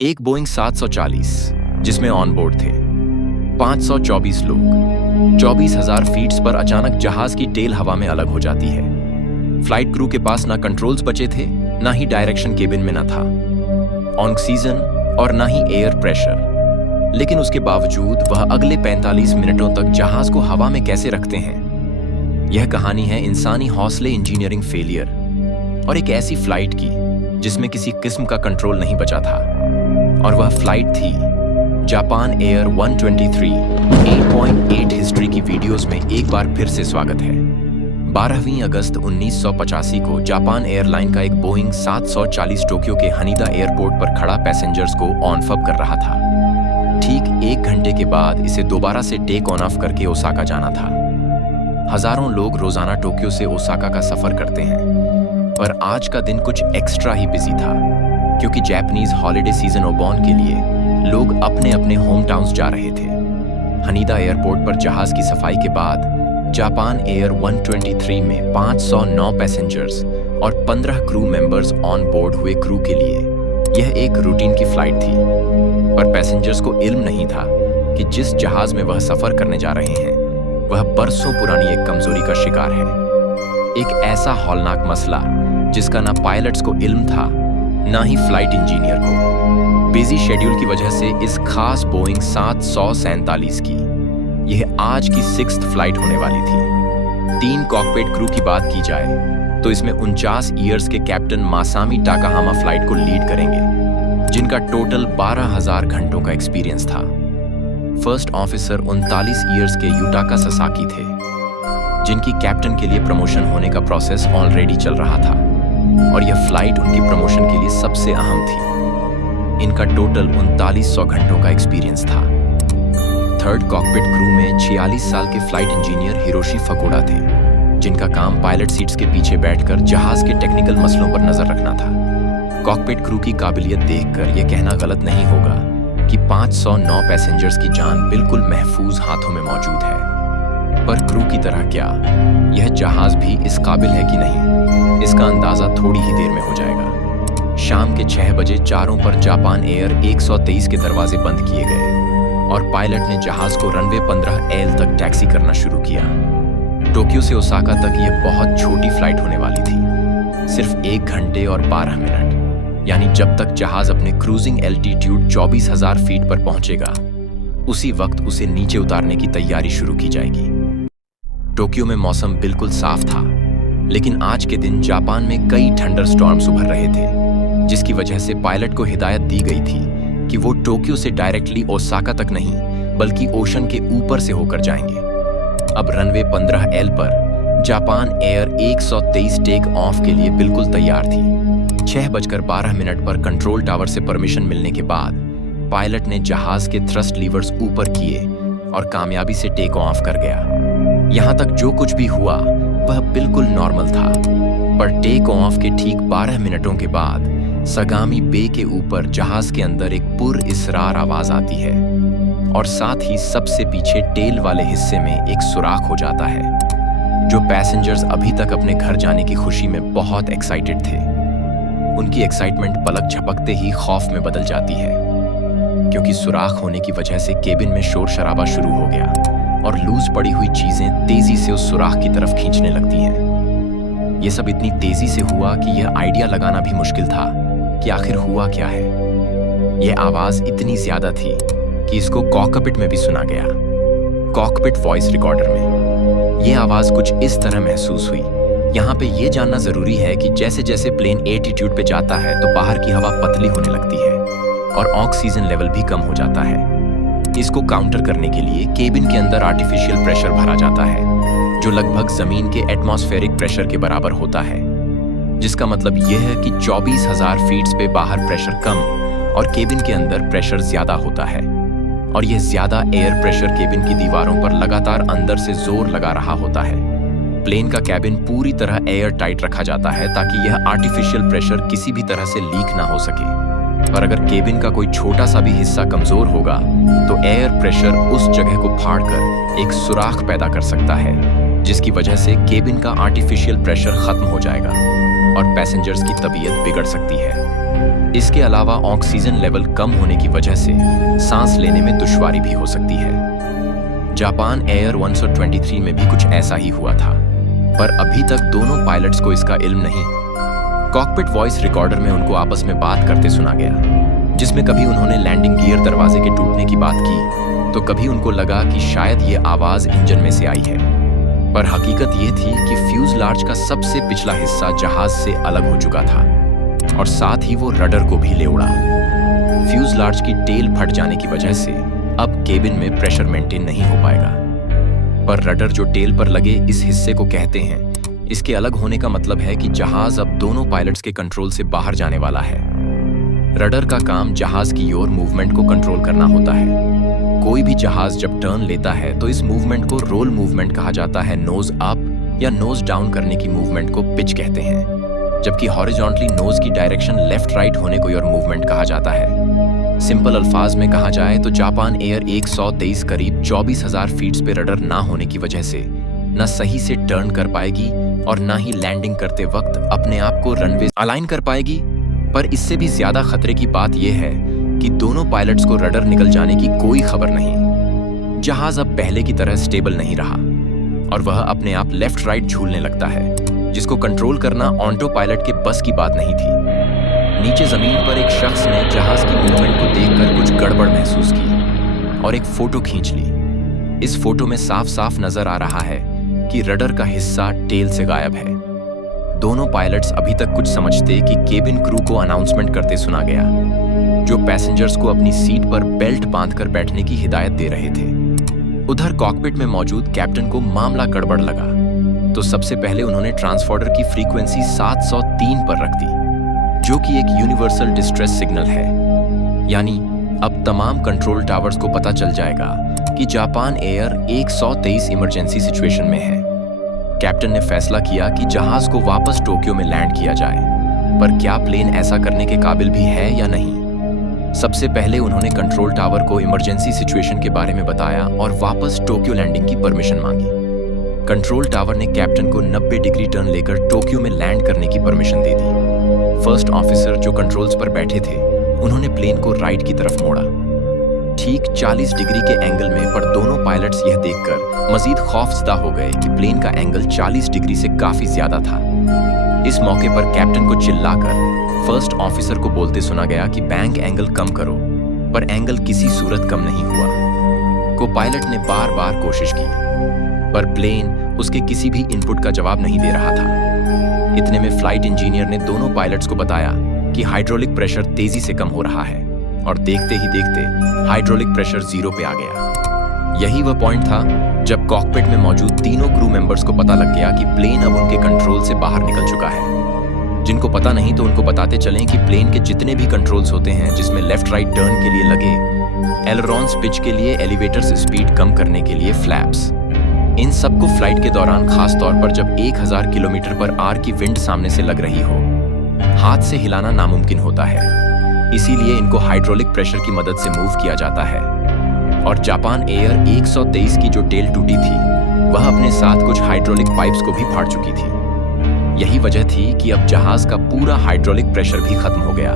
एक बोइंग 740 जिसमें on board थे 524 लोग। 24,000 फीट्स पर अचानक जहाज की टेल हवा में अलग हो जाती है। फ्लाइट क्रू के पास ना कंट्रोल्स बचे थे, ना ही डायरेक्शन केबिन में ना था ऑक्सीजन और ना ही एयर प्रेशर। लेकिन उसके बावजूद वह अगले 45 मिनटों तक जहाज को हवा में कैसे रखते हैं। यह कहानी है इंसानी हौसले, इंजीनियरिंग फेलियर और एक ऐसी फ्लाइट की जिसमें किसी किस्म का कंट्रोल नहीं बचा था। और वह फ्लाइट थी जापान एयर 123। 8.8 हिस्ट्री की वीडियोस में एक बार फिर से स्वागत है। 12वीं अगस्त 1985 को जापान एयरलाइन का एक बोइंग 740 टोक्यो के हनीदा एयरपोर्ट पर खड़ा पैसेंजर्स को ऑन ऑफ कर रहा था। ठीक 1 घंटे के बाद इसे दोबारा से टेक ऑन ऑफ करके ओसाका जाना था। हजारों लोग रोजाना टोक्यो से ओसाका का सफर करते हैं, पर आज का दिन कुछ एक्स्ट्रा ही बिजी था, क्योंकि जापानीज हॉलिडे सीजन ओबॉन के लिए लोग अपने अपने होम टाउन्स जा रहे थे। हनीदा एयरपोर्ट पर जहाज की सफाई के बाद जापान एयर 123 में 509 पैसेंजर्स और 15 क्रू मेंबर्स ऑन बोर्ड हुए। क्रू के लिए यह एक रूटीन की फ्लाइट थी, पर पैसेंजर्स को इल्म नहीं था कि जिस जहाज में वह सफर करने जा रहे हैं वह बरसों पुरानी एक कमजोरी का शिकार है। एक ऐसा हौलनाक मसला जिसका ना पायलट्स को इल्म था, ना ही फ्लाइट इंजीनियर को। बिजी शेड्यूल की वजह से इस खास बोइंग 747 की यह आज की 6th फ्लाइट होने वाली थी। 3 कॉकपिट क्रू की बात की जाए तो इसमें 49 ईयर्स के कैप्टन मासामी टाकाहामा फ्लाइट को लीड करेंगे, जिनका टोटल 12,000 घंटों का एक्सपीरियंस था। फर्स्ट ऑफिसर 39 ईयर्स के युटाका ससाकी थे, जिनकी कैप्टन के लिए प्रमोशन होने का प्रोसेस ऑलरेडी चल रहा था और यह फ्लाइट उनकी प्रमोशन के लिए सबसे अहम थी। इनका टोटल 3900 घंटों का एक्सपीरियंस था। थर्ड कॉकपिट क्रू में 46 साल के फ्लाइट इंजीनियर हिरोशी फकोडा थे, जिनका काम पायलट सीट्स के पीछे बैठकर जहाज के टेक्निकल मसलों पर नजर रखना था। कॉकपिट क्रू की काबिलियत देखकर यह कहना गलत नहीं होगा कि 509 पैसेंजर्स की जान बिल्कुल महफूज हाथों में मौजूद है। पर क्रू की तरह क्या यह जहाज भी इस काबिल है कि नहीं, इसका अंदाजा थोड़ी ही देर में हो जाएगा। शाम के 6 बजे चारों पर जापान एयर 123 के दरवाजे बंद किए गए और पायलट ने जहाज को रनवे 15L तक टैक्सी करना शुरू किया। टोक्यो से ओसाका तक यह बहुत छोटी फ्लाइट होने वाली थी, सिर्फ 1 घंटे और 12 मिनट, यानी जब तक जहाज अपने क्रूजिंग एल्टीट्यूड 24,000 फीट पर पहुंचेगा उसी वक्त उसे नीचे उतारने की तैयारी शुरू की जाएगी। टोक्यो में मौसम बिल्कुल साफ था, लेकिन आज के दिन जापान में कई थंडर स्टॉर्म्स उभर रहे थे, जिसकी वजह से पायलट को हिदायत दी गई थी कि वो टोक्यो से डायरेक्टली ओसाका तक नहीं, बल्कि ओशन के ऊपर से होकर जाएंगे। अब रनवे 15L पर जापान एयर 123 टेक ऑफ के लिए बिल्कुल तैयार थी। 6:12 पर कंट्रोल टावर से परमिशन मिलने के बाद पायलट ने जहाज के थ्रस्ट लीवर्स ऊपर किए और कामयाबी से टेक ऑफ कर गया। यहाँ तक जो कुछ भी हुआ वह बिल्कुल नॉर्मल था, पर टेक ऑफ के ठीक 12 मिनटों के बाद सगामी बे के ऊपर जहाज के अंदर एक पुरइसरार आवाज आती है और साथ ही सबसे पीछे टेल वाले हिस्से में एक सुराख हो जाता है। जो पैसेंजर्स अभी तक अपने घर जाने की खुशी में बहुत एक्साइटेड थे, उनकी एक्साइटमेंट पलक झपकते ही खौफ में बदल जाती है, क्योंकि सुराख होने की वजह से केबिन में शोर शराबा शुरू हो गया और लूज पड़ी हुई चीजें तेजी से उस सुराख की तरफ खींचने लगती हैं। यह सब इतनी तेजी से हुआ कि यह आइडिया लगाना भी मुश्किल था कि आखिर हुआ क्या है। यह आवाज इतनी ज्यादा थी कि इसको कॉकपिट में भी सुना गया, कॉकपिट वॉइस रिकॉर्डर में। यह आवाज कुछ इस तरह महसूस हुई। यहाँ पे यह जानना जरूरी है कि जैसे जैसे प्लेन एटीट्यूड पे जाता है तो बाहर की हवा पतली होने लगती है और ऑक्सीजन लेवल भी कम हो जाता है। इसको काउंटर करने के लिए केबिन के अंदर आर्टिफिशियल प्रेशर भरा जाता है, जो लगभग जमीन के एटमॉस्फेरिक प्रेशर के बराबर होता है, जिसका मतलब यह है कि 24,000 फीट्स पे बाहर प्रेशर कम और केबिन के अंदर प्रेशर ज्यादा होता है। और यह ज्यादा एयर प्रेशर केबिन की दीवारों पर लगातार अंदर से जोर लगा रहा होता है। प्लेन का कैबिन पूरी तरह एयर टाइट रखा जाता है ताकि यह आर्टिफिशियल प्रेशर किसी भी तरह से लीक ना हो सके। पर अगर केबिन का कोई छोटा सा भी हिस्सा कमजोर होगा तो एयर प्रेशर उस जगह को फाड़कर एक सुराख पैदा कर सकता है, जिसकी वजह से केबिन का आर्टिफिशियल प्रेशर खत्म हो जाएगा और पैसेंजर्स की तबीयत बिगड़ सकती है। इसके अलावा ऑक्सीजन लेवल कम होने की वजह से सांस लेने में दुश्वारी भी हो सकती है। जापान एयर 123 में भी कुछ ऐसा ही हुआ था, पर अभी तक दोनों पायलट्स को इसका इल्म नहीं। कॉकपिट वॉइस रिकॉर्डर में उनको आपस में बात करते सुना गया, जिसमें कभी उन्होंने लैंडिंग गियर दरवाजे के टूटने की बात की, तो कभी उनको लगा कि शायद ये आवाज इंजन में से आई है। पर हकीकत ये थी कि फ्यूजलार्ज का सबसे पिछला हिस्सा जहाज से अलग हो चुका था और साथ ही वो रडर को भी ले उड़ा। फ्यूजलार्ज की टेल फट जाने की वजह से अब केबिन में प्रेशर मेंटेन नहीं हो पाएगा। पर रडर जो टेल पर लगे इस हिस्से को कहते हैं, इसके अलग होने का मतलब है कि जहाज अब दोनों पायलट्स के कंट्रोल से बाहर जाने वाला है। रडर का काम जहाज की ओर मूवमेंट को कंट्रोल करना होता है। कोई भी जहाज जब टर्न लेता है तो इस मूवमेंट को रोल मूवमेंट कहा जाता है। नोज अप या नोज डाउन करने की मूवमेंट को पिच कहते हैं, जबकि हॉरिजॉन्टली नोज की डायरेक्शन लेफ्ट राइट होने को और मूवमेंट कहा जाता है। सिंपल अल्फाज में कहा जाए तो जापान एयर 123 करीब 24,000 फीट पे रडर ना होने की वजह से न सही से टर्न कर पाएगी और ना ही लैंडिंग करते वक्त अपने आप को रनवे अलाइन कर पाएगी। पर इससे भी ज्यादा खतरे की बात यह है कि दोनों पायलट्स को रडर निकल जाने की कोई खबर नहीं। जहाज अब पहले की तरह स्टेबल नहीं रहा और वह अपने आप लेफ्ट राइट झूलने लगता है, जिसको कंट्रोल करना ऑटो पायलट के बस की बात नहीं थी। नीचे जमीन पर एक शख्स ने जहाज की मूवमेंट को देखकर कुछ गड़बड़ महसूस की और एक फोटो खींच ली। इस फोटो में साफ साफ नजर आ रहा है कि रडर का हिस्सा टेल से गायब है। दोनों पायलट्स अभी तक कुछ समझते कि केबिन क्रू को अनाउंसमेंट करते सुना गया, जो पैसेंजर्स को अपनी सीट पर बेल्ट बांधकर बैठने की हिदायत दे रहे थे। उधर कॉकपिट में मौजूद कैप्टन को मामला गड़बड़ लगा, तो सबसे पहले उन्होंने ट्रांसफॉर्डर की फ्रीक्वेंसी 703 पर रख दी, जो कि एक यूनिवर्सल डिस्ट्रेस सिग्नल है। यानी अब तमाम कंट्रोल टावर्स को पता चल जाएगा कि जापान एयर 123 इमरजेंसी सिचुएशन में है। कैप्टन ने फैसला किया कि जहाज को वापस टोक्यो में लैंड किया जाए, पर क्या प्लेन ऐसा करने के काबिल भी है या नहीं। सबसे पहले उन्होंने कंट्रोल टावर को इमरजेंसी सिचुएशन के बारे में बताया और वापस टोक्यो लैंडिंग की परमिशन मांगी। कंट्रोल टावर ने कैप्टन को 90 डिग्री टर्न लेकर टोक्यो में लैंड करने की परमिशन दे दी। फर्स्ट ऑफिसर जो कंट्रोल्स पर बैठे थे, उन्होंने प्लेन को राइट की तरफ मोड़ा, ठीक 40 डिग्री के एंगल में। पर दोनों पायलट्स यह देखकर मजीद खौफजदा हो गए कि प्लेन का एंगल 40 डिग्री से काफी ज्यादा था। इस मौके पर कैप्टन को चिल्लाकर फर्स्ट ऑफिसर को बोलते सुना गया कि बैंक एंगल कम करो, पर एंगल किसी सूरत कम नहीं हुआ। को पायलट ने बार बार कोशिश की, पर प्लेन उसके किसी भी इनपुट का जवाब नहीं दे रहा था। इतने में फ्लाइट इंजीनियर ने दोनों पायलट्स को बताया कि हाइड्रोलिक प्रेशर तेजी से कम हो रहा है, और देखते ही देखते हाइड्रोलिक प्रेशर 0 पे आ गया। यही वह पॉइंट था जब कॉकपिट में मौजूद तीनों क्रू मेंबर्स को पता लग गया कि प्लेन अब उनके कंट्रोल से बाहर निकल चुका है। जिनको पता नहीं तो उनको बताते चलें कि प्लेन के जितने भी कंट्रोल्स होते हैं, जिसमें लेफ्ट राइट टर्न के लिए लगे एलरॉन्स, पिच के लिए एलिवेटर्स, स्पीड कम करने के लिए फ्लैप्स, इन सबको फ्लाइट के दौरान, खास तौर पर जब 1000 किलोमीटर पर आर की विंड सामने से लग रही हो, हाथ से हिलाना नामुमकिन होता है। इसीलिए इनको हाइड्रोलिक प्रेशर की मदद से मूव किया जाता है। और जापान एयर 123 की जो टेल टूटी थी, वह अपने साथ कुछ हाइड्रोलिक पाइप्स को भी फाड़ चुकी थी। यही वजह थी कि अब जहाज का पूरा हाइड्रोलिक प्रेशर भी खत्म हो गया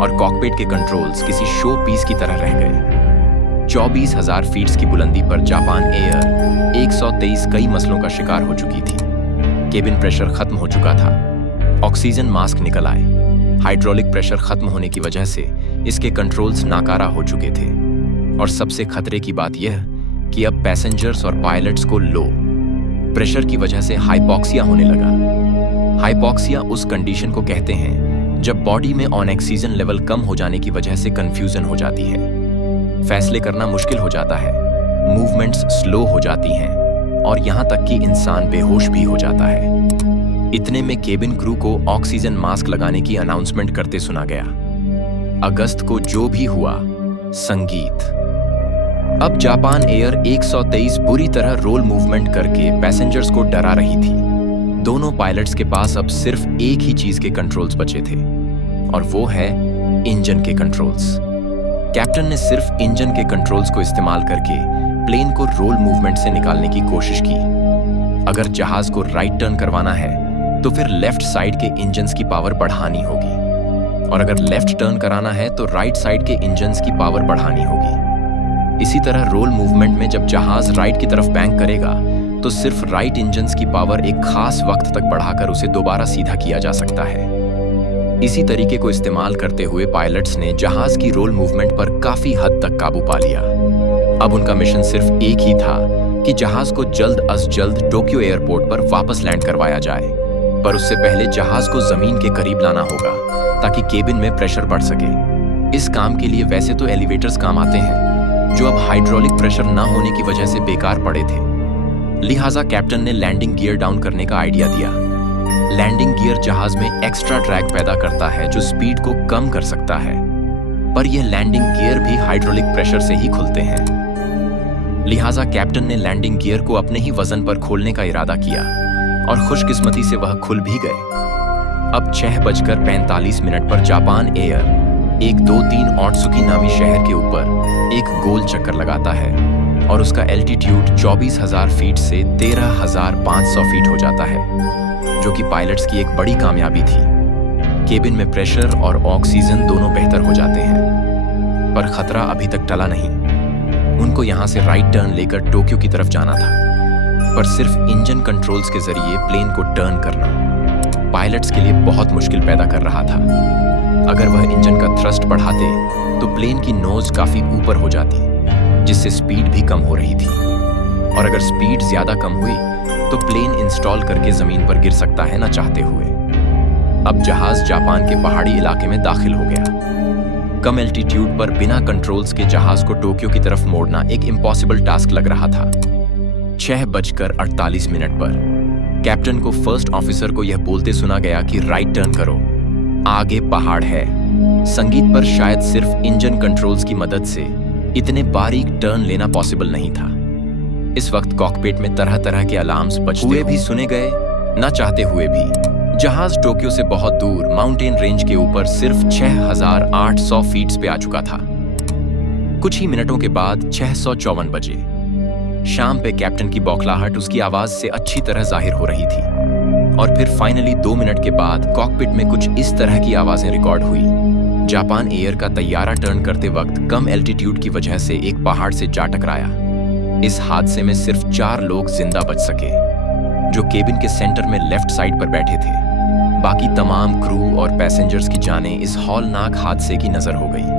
और कॉकपिट के कंट्रोल्स किसी शो पीस की तरह रह गए। 24,000 फीट की बुलंदी पर जापान एयर 123 कई मसलों का शिकार हो चुकी थी। केबिन प्रेशर खत्म हो चुका था, ऑक्सीजन मास्क निकल आए, हाइड्रोलिक प्रेशर खत्म होने की वजह से इसके कंट्रोल्स नाकारा हो चुके थे। और सबसे खतरे की बात यह कि अब पैसेंजर्स और पायलट्स को लो प्रेशर की वजह से हाइपॉक्सिया होने लगा। हाइपॉक्सिया उस कंडीशन को कहते हैं जब बॉडी में ऑक्सीजन लेवल कम हो जाने की वजह से कंफ्यूजन हो जाती है, फैसले करना मुश्किल हो जाता है, मूवमेंट्स स्लो हो जाती हैं और यहां तक कि इंसान बेहोश भी हो जाता है। इतने में केबिन क्रू को ऑक्सीजन मास्क लगाने की अनाउंसमेंट करते सुना गया। अगस्त को जो भी हुआ, संगीत। अब जापान एयर 123 बुरी तरह रोल मूवमेंट करके पैसेंजर्स को डरा रही थी। दोनों पायलट्स के पास अब सिर्फ एक ही चीज के कंट्रोल्स बचे थे और वो है इंजन के कंट्रोल्स। कैप्टन ने सिर्फ इंजन के कंट्रोल्स को इस्तेमाल करके प्लेन को रोल मूवमेंट से निकालने की कोशिश की। अगर जहाज को राइट टर्न करवाना है तो फिर लेफ्ट साइड के इंजन्स की पावर बढ़ानी होगी और अगर लेफ्ट टर्न कराना है तो राइट साइड के इंजन्स की पावर बढ़ानी होगी। इसी तरह रोल मूवमेंट में जब जहाज राइट की तरफ बैंक करेगा तो सिर्फ राइट इंजन्स की पावर एक खास वक्त तक बढ़ाकर उसे दोबारा सीधा किया जा सकता है। इसी तरीके को इस्तेमाल करते हुए पायलट्स ने जहाज की रोल मूवमेंट पर काफी हद तक काबू पा लिया। अब उनका मिशन सिर्फ एक ही था कि जहाज को जल्द अज जल्द टोक्यो एयरपोर्ट पर वापस लैंड करवाया जाए, पर उससे पहले जहाज को जमीन के करीब लाना होगा ताकि केबिन में प्रेशर बढ़ सके। इस काम के लिए वैसे तो एलिवेटर्स काम आते हैं, जो अब हाइड्रोलिक प्रेशर न होने की वजह से बेकार पड़े थे। लिहाजा कैप्टन ने लैंडिंग गियर डाउन करने का आइडिया दिया। लैंडिंग गियर जहाज में एक्स्ट्रा ड्रैग पैदा करता है जो स्पीड को कम कर सकता है, पर यह लैंडिंग गियर भी हाइड्रोलिक प्रेशर से ही खुलते हैं। लिहाजा कैप्टन ने लैंडिंग गियर को अपने ही वजन पर खोलने का इरादा किया और खुशकिस्मती से वह खुल भी गए। अब 6:45 पर जापान एयर 123 ओटसुकी नामी शहर के ऊपर एक गोल चक्कर लगाता है और उसका एल्टीट्यूड 24,000 फीट से 13,500 फीट हो जाता है, जो कि पायलट्स की एक बड़ी कामयाबी थी। केबिन में प्रेशर और ऑक्सीजन दोनों बेहतर हो जाते हैं, पर खतरा अभी तक टला नहीं। उनको यहाँ से राइट टर्न लेकर टोक्यो की तरफ जाना था, पर सिर्फ इंजन कंट्रोल्स के जरिए प्लेन को टर्न करना पायलट्स के लिए बहुत मुश्किल पैदा कर रहा था। अगर वह इंजन का थ्रस्ट बढ़ाते तो प्लेन की नोज काफी ऊपर हो जाती, जिससे स्पीड भी कम हो रही थी, और अगर स्पीड ज्यादा कम हुई तो प्लेन इंस्टॉल करके जमीन पर गिर सकता है ना चाहते हुए। अब जहाज जापान के पहाड़ी इलाके में दाखिल हो गया। कम एल्टीट्यूड पर बिना कंट्रोल्स के जहाज को टोक्यो की तरफ मोड़ना एक इम्पॉसिबल टास्क लग रहा था। 6:48 पर कैप्टन को फर्स्ट ऑफिसर को यह बोलते सुना गया कि राइट टर्न करो, आगे पहाड़ है। संगीत पर शायद सिर्फ इंजन कंट्रोल्स की मदद से इतने बारीक टर्न लेना पॉसिबल नहीं था। इस वक्त कॉकपिट में तरह तरह के अलार्म्स बजते हुए भी सुने गए, न चाहते हुए भी। जहाज टोक्यो से बहुत दूर माउंटेन रेंज के ऊपर सिर्फ 6,800 फीट्स पे आ चुका था। कुछ ही मिनटों के बाद 6:54 बजे शाम पे कैप्टन की बौखलाहट उसकी आवाज से अच्छी तरह जाहिर हो रही थी, और फिर फाइनली 2 मिनट के बाद कॉकपिट में कुछ इस तरह की आवाजें रिकॉर्ड हुई। जापान एयर का तैयारा टर्न करते वक्त कम एल्टीट्यूड की वजह से एक पहाड़ से जा टकराया। इस हादसे में सिर्फ 4 लोग जिंदा बच सके, जो केबिन के सेंटर में लेफ्ट साइड पर बैठे थे। बाकी तमाम क्रू और पैसेंजर्स की जानें इस हौलनाक हादसे की नजर हो गई।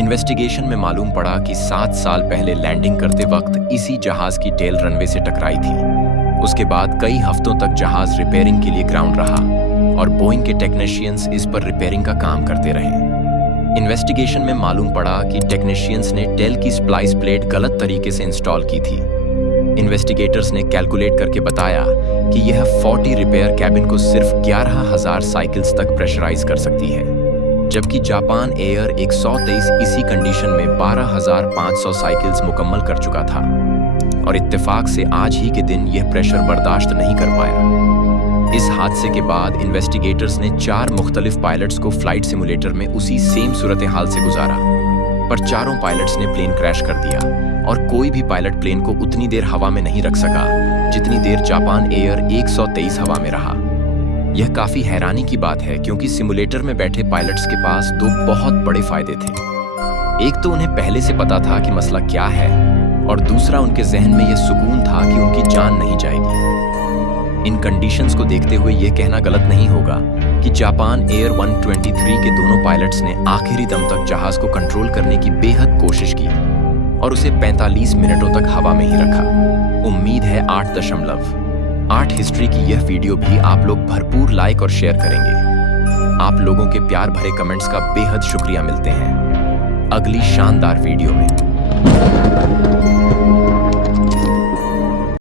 इन्वेस्टिगेशन में मालूम पड़ा कि 7 साल पहले लैंडिंग करते वक्त इसी जहाज की टेल रनवे से टकराई थी। उसके बाद कई हफ्तों तक जहाज रिपेयरिंग के लिए ग्राउंड रहा और बोइंग के टेक्नीशियंस इस पर रिपेयरिंग का काम करते रहे। इन्वेस्टिगेशन में मालूम पड़ा कि टेक्नीशियंस ने टेल की स्प्लाइस प्लेट गलत तरीके से इंस्टॉल की थी। इन्वेस्टिगेटर्स ने कैलकुलेट करके बताया कि यह 40 रिपेयर कैबिन को सिर्फ 11,000 साइकिल्स तक प्रेशराइज कर सकती है, जबकि जापान एयर 123 इसी कंडीशन में 12,500 साइकिल्स मुकम्मल कर चुका था, और इत्तेफाक से आज ही के दिन यह प्रेशर बर्दाश्त नहीं कर पाया। इस हादसे के बाद इन्वेस्टिगेटर्स ने 4 मुख्तलिफ पायलट्स को फ्लाइट सिमुलेटर में उसी सेम सूरत हाल से गुजारा, पर चारों पायलट्स ने प्लेन क्रैश कर दिया, और कोई भी पायलट प्लेन को उतनी देर हवा में नहीं रख सका जितनी देर जापान एयर 123 हवा में रहा। यह काफी हैरानी की बात है, क्योंकि सिमुलेटर में बैठे पायलट्स के पास 2 बहुत बड़े फायदे थे। एक तो उन्हें पहले से पता था कि मसला क्या है, और दूसरा उनके जहन में यह सुकून था कि उनकी जान नहीं जाएगी। इन कंडीशंस को देखते हुए यह कहना गलत नहीं होगा कि जापान एयर 123 के दोनों पायलट्स ने आखिरी दम तक जहाज को कंट्रोल करने की बेहद कोशिश की और उसे 45 मिनटों तक हवा में ही रखा। उम्मीद है 8.8 हिस्ट्री की यह वीडियो भी आप लोग भरपूर लाइक और शेयर करेंगे। आप लोगों के प्यार भरे कमेंट्स का बेहद शुक्रिया। मिलते हैं अगली शानदार वीडियो में।